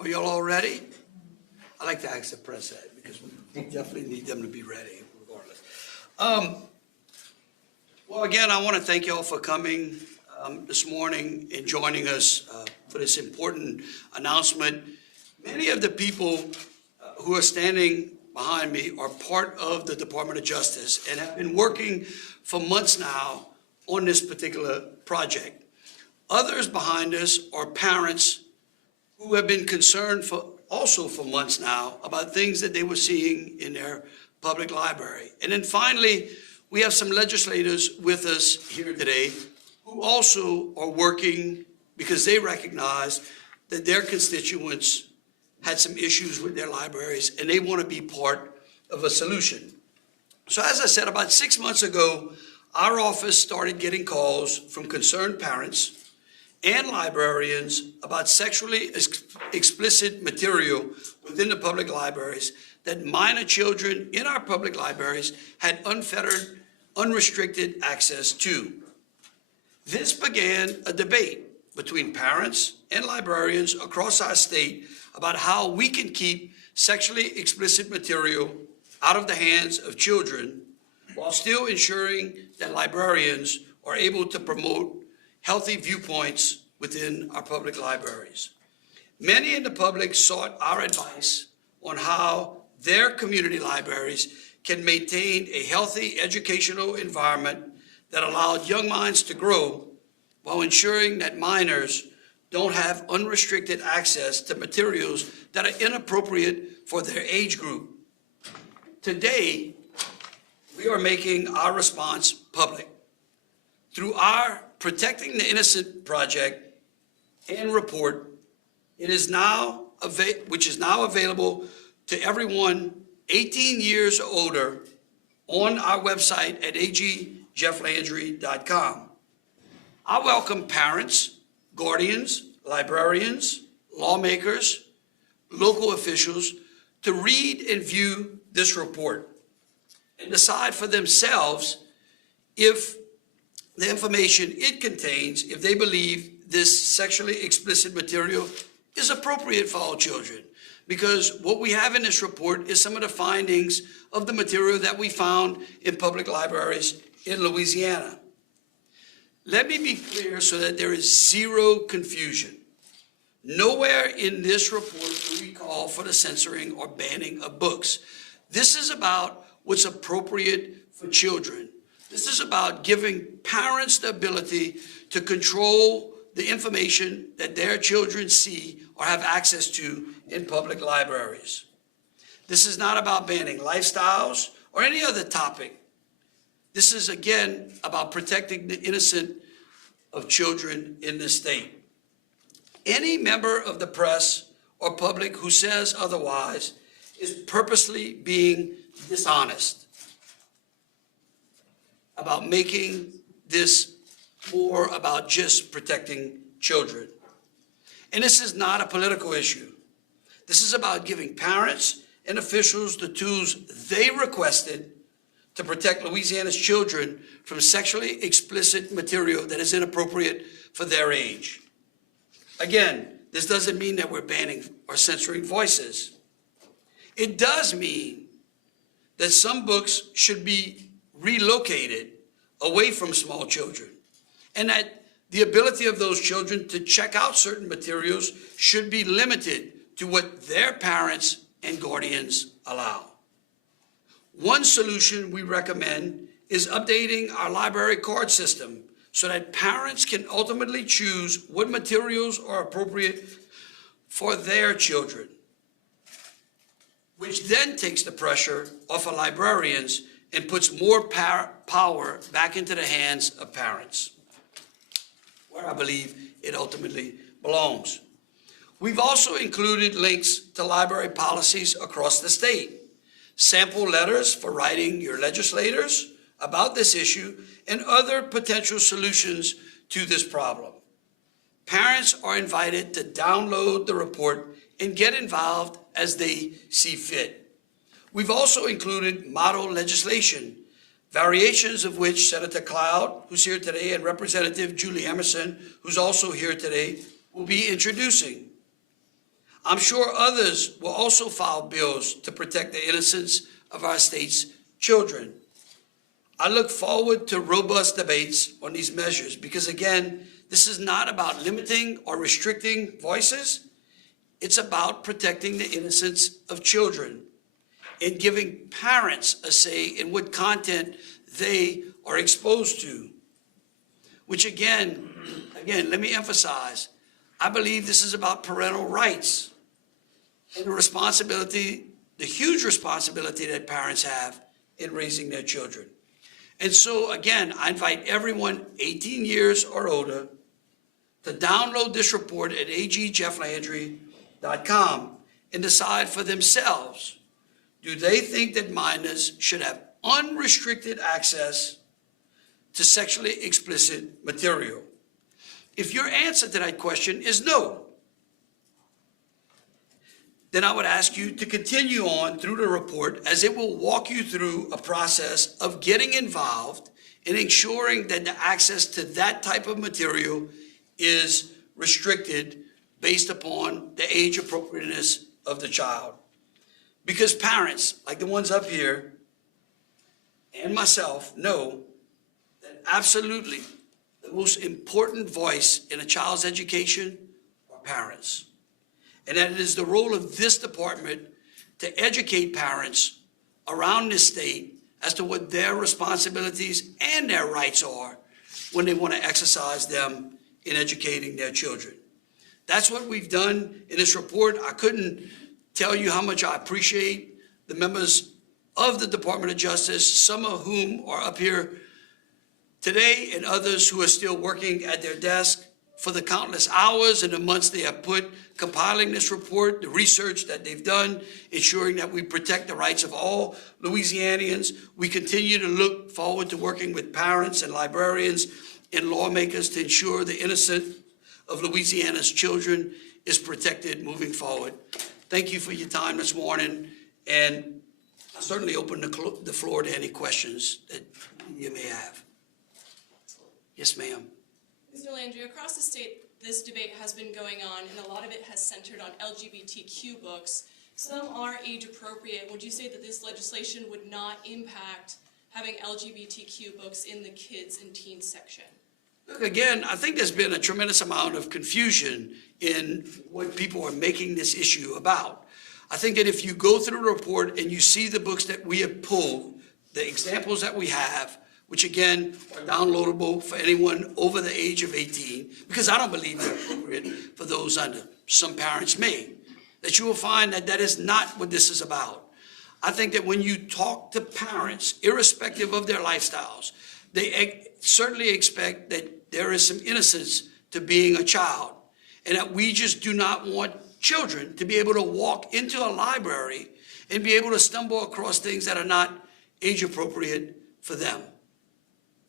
Are y'all all ready? I like to ask the press that because we definitely need them to be ready regardless. Well, again, I want to thank y'all for coming this morning and joining us for this important announcement. Many of the people who are standing behind me are part of the Department of Justice and have been working for months now on this particular project. Others behind us are parents who have been concerned also for months now about things that they were seeing in their public library. And then finally, we have some legislators with us here today who also are working because they recognize that their constituents had some issues with their libraries and they want to be part of a solution. So as I said, about 6 months ago, our office started getting calls from concerned parents and librarians about sexually explicit material within the public libraries that minor children in our public libraries had unfettered, unrestricted access to. This began a debate between parents and librarians across our state about how we can keep sexually explicit material out of the hands of children while still ensuring that librarians are able to promote healthy viewpoints within our public libraries. Many in the public sought our advice on how their community libraries can maintain a healthy educational environment that allowed young minds to grow while ensuring that minors don't have unrestricted access to materials that are inappropriate for their age group. Today, we are making our response public. Through our Protecting the Innocent project and report, which is now available to everyone 18 years or older on our website at agjefflandry.com. I welcome parents, guardians, librarians, lawmakers, local officials to read and view this report and decide for themselves if the information it contains, if they believe this sexually explicit material is appropriate for all children. Because what we have in this report is some of the findings of the material that we found in public libraries in Louisiana. Let me be clear so that there is zero confusion. Nowhere in this report do we call for the censoring or banning of books. This is about what's appropriate for children. This is about giving parents the ability to control the information that their children see or have access to in public libraries. This is not about banning lifestyles or any other topic. This is, again, about protecting the innocent of children in this state. Any member of the press or public who says otherwise is purposely being dishonest about making this more about just protecting children. And this is not a political issue. This is about giving parents and officials the tools they requested to protect Louisiana's children from sexually explicit material that is inappropriate for their age. Again, this doesn't mean that we're banning or censoring voices. It does mean that some books should be relocated away from small children, and that the ability of those children to check out certain materials should be limited to what their parents and guardians allow. One solution we recommend is updating our library card system so that parents can ultimately choose what materials are appropriate for their children, which then takes the pressure off of librarians and puts more power back into the hands of parents, where I believe it ultimately belongs. We've also included links to library policies across the state, sample letters for writing your legislators about this issue, and other potential solutions to this problem. Parents are invited to download the report and get involved as they see fit. We've also included model legislation, variations of which Senator Cloud, who's here today, and Representative Julie Emerson, who's also here today, will be introducing. I'm sure others will also file bills to protect the innocence of our state's children. I look forward to robust debates on these measures because, again, this is not about limiting or restricting voices. It's about protecting the innocence of children and giving parents a say in what content they are exposed to, which again, let me emphasize, I believe this is about parental rights and the responsibility, the huge responsibility that parents have in raising their children. And so, again, I invite everyone 18 years or older to download this report at agjefflandry.com and decide for themselves, do they think that minors should have unrestricted access to sexually explicit material? If your answer to that question is no, then I would ask you to continue on through the report, as it will walk you through a process of getting involved and ensuring that the access to that type of material is restricted based upon the age appropriateness of the child. Because parents, like the ones up here, and myself, know that absolutely the most important voice in a child's education are parents. And that it is the role of this department to educate parents around this state as to what their responsibilities and their rights are when they want to exercise them in educating their children. That's what we've done in this report. I couldn't tell you how much I appreciate the members of the Department of Justice, some of whom are up here today and others who are still working at their desk, for the countless hours and the months they have put compiling this report, the research that they've done, ensuring that we protect the rights of all Louisianians. We continue to look forward to working with parents and librarians and lawmakers to ensure the innocence of Louisiana's children is protected moving forward. Thank you for your time this morning, and I certainly open the floor to any questions that you may have. Yes, ma'am. Mr. Landry, across the state, this debate has been going on, and a lot of it has centered on LGBTQ books. Some are age appropriate. Would you say that this legislation would not impact having LGBTQ books in the kids and teens section? Look, again, I think there's been a tremendous amount of confusion in what people are making this issue about. I think that if you go through the report and you see the books that we have pulled, the examples that we have, which again are downloadable for anyone over the age of 18, because I don't believe they're appropriate for those under. Some parents may. That you will find that that is not what this is about. I think that when you talk to parents, irrespective of their lifestyles, they certainly expect that there is some innocence to being a child, and that we just do not want children to be able to walk into a library and be able to stumble across things that are not age appropriate for them.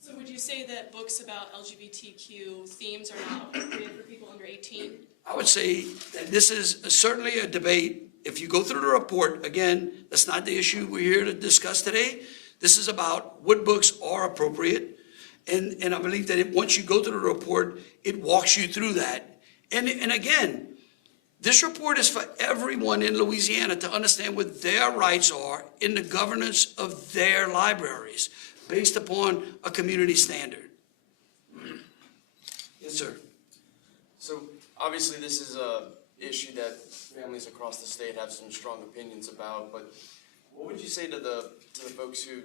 So would you say that books about LGBTQ themes are not appropriate for people under 18? I would say that this is certainly a debate. If you go through the report, again, that's not the issue we're here to discuss today. This is about what books are appropriate. And I believe that once you go through the report, it walks you through that. And again, this report is for everyone in Louisiana to understand what their rights are in the governance of their libraries based upon a community standard. Yes, sir. So obviously this is a issue that families across the state have some strong opinions about, but what would you say to the folks who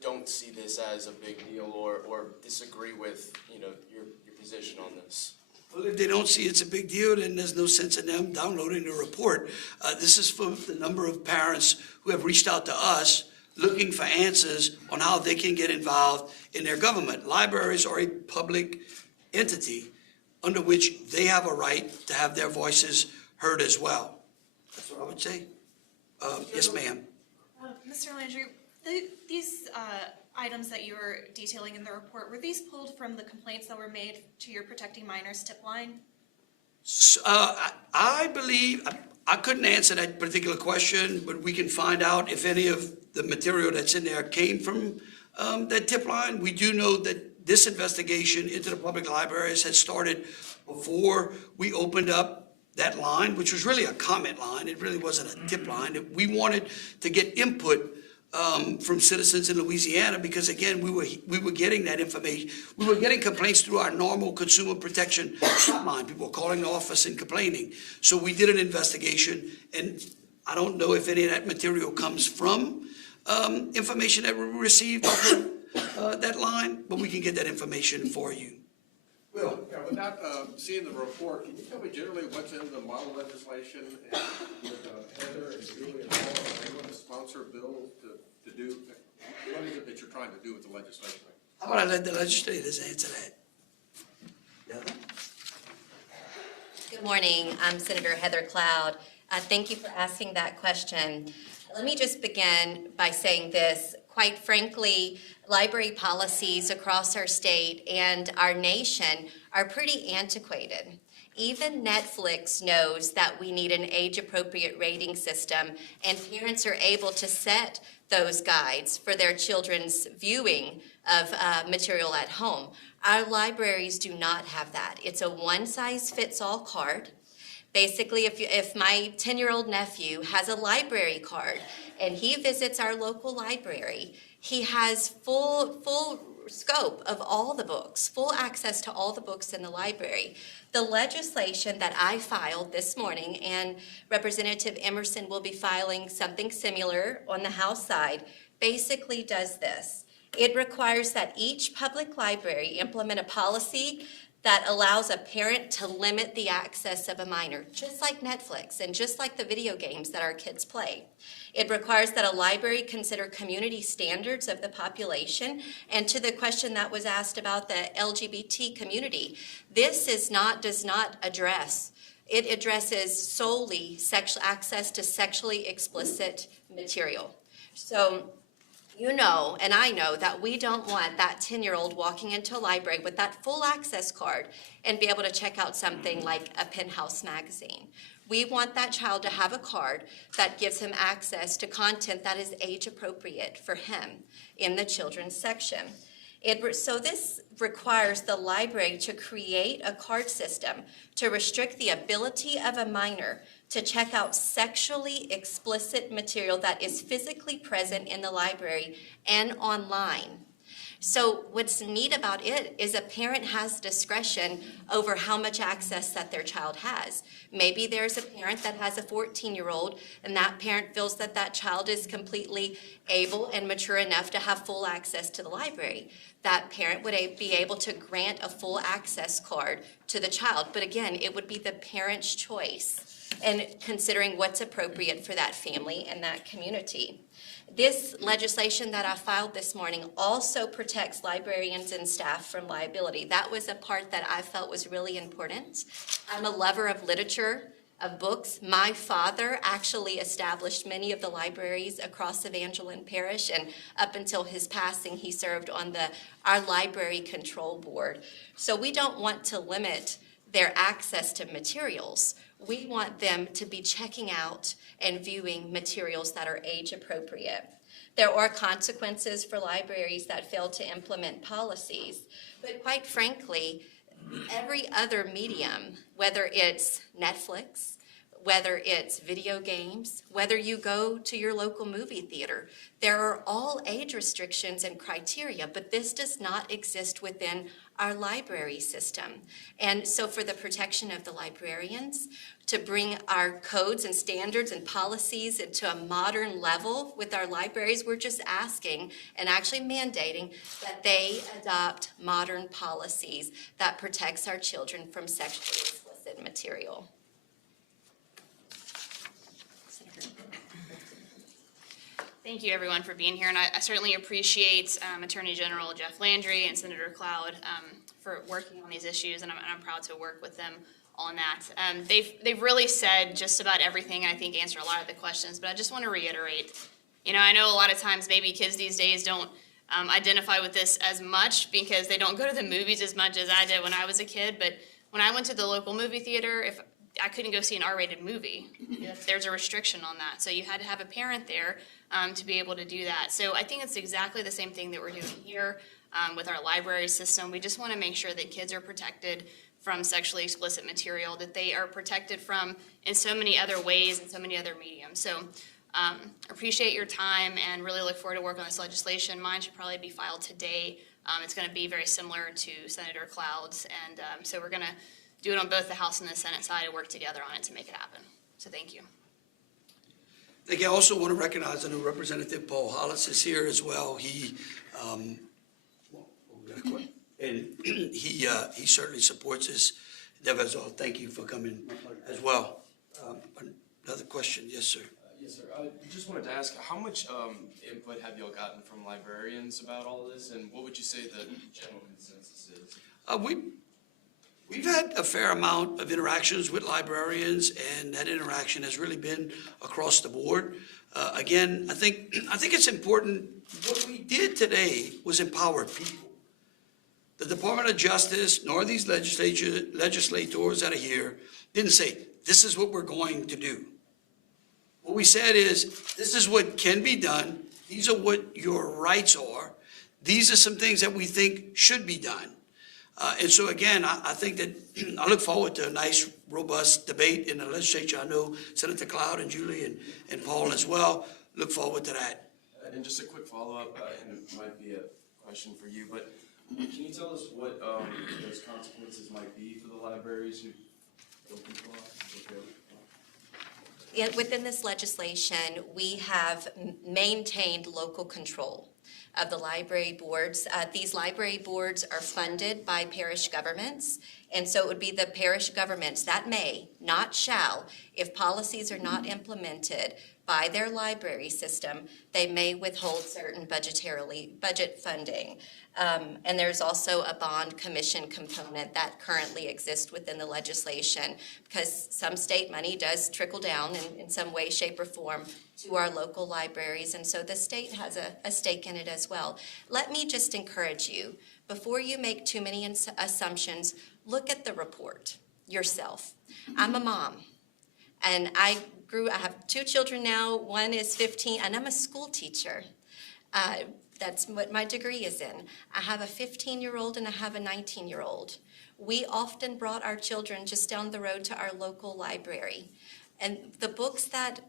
don't see this as a big deal or disagree with, your position on this? Well, if they don't see it's a big deal, then there's no sense in them downloading the report. This is for the number of parents who have reached out to us looking for answers on how they can get involved in their government. Libraries are a public entity under which they have a right to have their voices heard as well. That's what I would say. Yes, ma'am. Mr. Landry, these items that you were detailing in the report, were these pulled from the complaints that were made to your Protecting Minors tip line? So, I believe, I couldn't answer that particular question, but we can find out if any of the material that's in there came from that tip line. We do know that this investigation into the public libraries had started before we opened up that line, which was really a comment line. It really wasn't a tip line. We wanted to get input from citizens in Louisiana because, again, we were getting that information. We were getting complaints through our normal consumer protection hotline. People were calling the office and complaining. So we did an investigation, and I don't know if any of that material comes from information that we received off of that line, but we can get that information for you. Will? Yeah, without seeing the report, can you tell me generally what's in the model legislation and with Heather and Julie and all, are they going to sponsor bills to do, what is it that you're trying to do with the legislation? How about I let the legislators answer that? Heather? Good morning. I'm Senator Heather Cloud. Thank you for asking that question. Let me just begin by saying this. Quite frankly, library policies across our state and our nation are pretty antiquated. Even Netflix knows that we need an age-appropriate rating system, and parents are able to set those guides for their children's viewing of material at home. Our libraries do not have that. It's a one-size-fits-all card. Basically, if my 10-year-old nephew has a library card and he visits our local library, he has full scope of all the books, full access to all the books in the library. The legislation that I filed this morning, and Representative Emerson will be filing something similar on the House side, basically does this. It requires that each public library implement a policy that allows a parent to limit the access of a minor, just like Netflix and just like the video games that our kids play. It requires that a library consider community standards of the population. And to the question that was asked about the LGBT community, this does not address. It addresses solely sexual access to sexually explicit material. So you know, and I know, that we don't want that 10-year-old walking into a library with that full access card and be able to check out something like a Penthouse magazine. We want that child to have a card that gives him access to content that is age appropriate for him in the children's section. So this requires the library to create a card system to restrict the ability of a minor to check out sexually explicit material that is physically present in the library and online. So what's neat about it is a parent has discretion over how much access that their child has. Maybe there's a parent that has a 14-year-old, and that parent feels that that child is completely able and mature enough to have full access to the library. That parent would be able to grant a full access card to the child. But again, it would be the parent's choice and considering what's appropriate for that family and that community. This legislation that I filed this morning also protects librarians and staff from liability. That was a part that I felt was really important. I'm a lover of literature, of books. My father actually established many of the libraries across Evangeline Parish, and up until his passing, he served on our library control board. So we don't want to limit their access to materials. We want them to be checking out and viewing materials that are age appropriate. There are consequences for libraries that fail to implement policies, but quite frankly, every other medium, whether it's Netflix, whether it's video games, whether you go to your local movie theater, there are all age restrictions and criteria, but this does not exist within our library system. And so for the protection of the librarians, to bring our codes and standards and policies into a modern level with our libraries, we're just asking and actually mandating that they adopt modern policies that protects our children from sexually explicit material. Thank you, everyone, for being here, and I certainly appreciate Attorney General Jeff Landry and Senator Cloud for working on these issues, and I'm proud to work with them on that. They've really said just about everything, and I think answered a lot of the questions, but I just want to reiterate, I know a lot of times maybe kids these days don't identify with this as much because they don't go to the movies as much as I did when I was a kid, but when I went to the local movie theater, if I couldn't go see an R-rated movie, there's a restriction on that, so you had to have a parent there to be able to do that. So I think it's exactly the same thing that we're doing here with our library system. We just want to make sure that kids are protected from sexually explicit material that they are protected from in so many other ways and so many other mediums. So appreciate your time and really look forward to working on this legislation. Mine should probably be filed today. It's going to be very similar to Senator Cloud's, and so we're going to do it on both the House and the Senate side and work together on it to make it happen. So thank you. Thank you. I also want to recognize, I know Representative Paul Hollis is here as well. He, and he certainly supports this endeavor as well. Thank you for coming as well. Another question, yes, sir. Yes, sir. I just wanted to ask, how much input have y'all gotten from librarians about all this, and what would you say the general consensus is? We've had a fair amount of interactions with librarians, and that interaction has really been across the board. Again, I think it's important, what we did today was empower people. The Department of Justice, nor these legislators that are here, didn't say, this is what we're going to do. What we said is, this is what can be done, these are what your rights are, these are some things that we think should be done. And so again, I think that I look forward to a nice, robust debate in the legislature. I know Senator Cloud and Julie and Paul as well. Look forward to that. And just a quick follow-up, and it might be a question for you, but can you tell us what those consequences might be for the libraries who don't comply? Within this legislation, we have maintained local control of the library boards. These library boards are funded by parish governments, and so it would be the parish governments that may, not shall, if policies are not implemented by their library system, they may withhold certain budget funding. And there's also a bond commission component that currently exists within the legislation, because some state money does trickle down in some way, shape, or form to our local libraries, and so the state has a stake in it as well. Let me just encourage you, before you make too many assumptions, look at the report yourself. I'm a mom, and I have 2 children now. One is 15, and I'm a school teacher. That's what my degree is in. I have a 15-year-old and I have a 19-year-old. We often brought our children just down the road to our local library. And the books that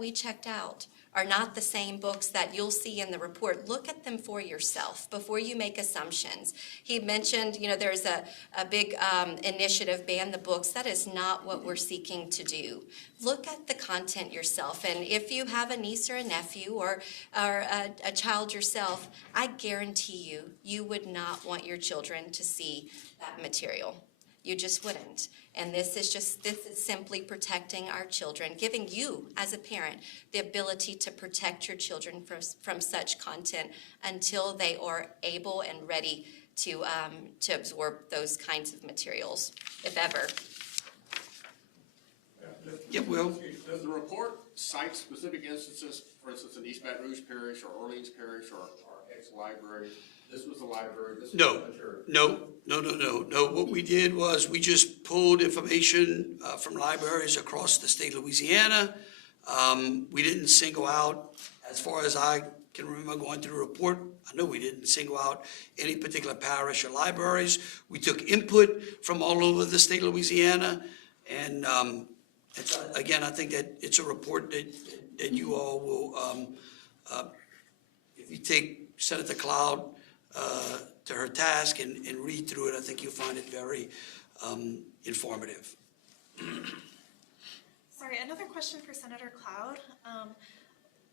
we checked out are not the same books that you'll see in the report. Look at them for yourself before you make assumptions. He mentioned, there's a big initiative, ban the books. That is not what we're seeking to do. Look at the content yourself, and if you have a niece or a nephew or a child yourself, I guarantee you would not want your children to see that material. You just wouldn't. And this is simply protecting our children, giving you as a parent the ability to protect your children from such content until they are able and ready to absorb those kinds of materials, if ever. Yeah, Will. Does the report cite specific instances, for instance, in East Baton Rouge Parish or Orleans Parish or ex-library? This was the library, this was the material. No. What we did was we just pulled information from libraries across the state of Louisiana. We didn't single out, as far as I can remember going through the report, I know we didn't single out any particular parish or libraries. We took input from all over the state of Louisiana. And again, I think that it's a report that you all will, if you take Senator Cloud to her task and read through it, I think you'll find it very informative. Sorry, another question for Senator Cloud.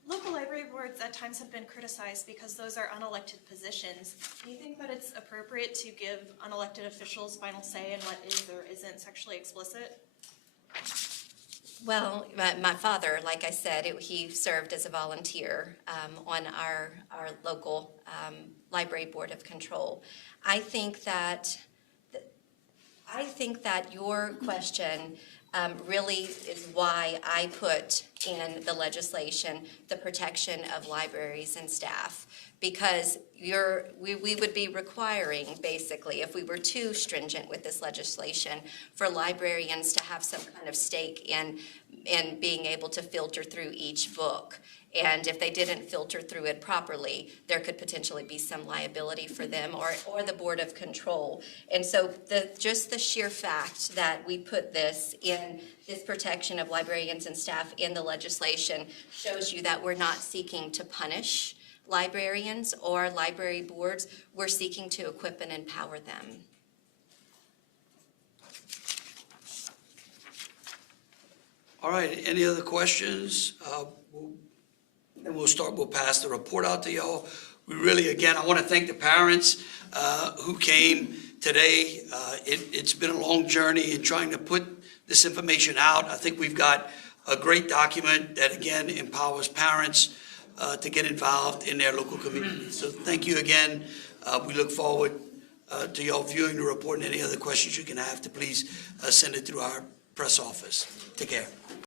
Local library boards at times have been criticized because those are unelected positions. Do you think that it's appropriate to give unelected officials final say in what is or isn't sexually explicit? Well, my father, like I said, he served as a volunteer on our local library board of control. I think that your question really is why I put in the legislation the protection of libraries and staff, because we would be requiring, basically, if we were too stringent with this legislation, for librarians to have some kind of stake in being able to filter through each book. And if they didn't filter through it properly, there could potentially be some liability for them or the Board of Control. And so just the sheer fact that we put this protection of librarians and staff in the legislation shows you that we're not seeking to punish librarians or library boards. We're seeking to equip and empower them. All right, any other questions? And we'll pass the report out to y'all. We really, again, I want to thank the parents who came today. It's been a long journey in trying to put this information out. I think we've got a great document that, again, empowers parents to get involved in their local communities. So thank you again. We look forward to y'all viewing the report, and any other questions you can have to please send it through our press office. Take care.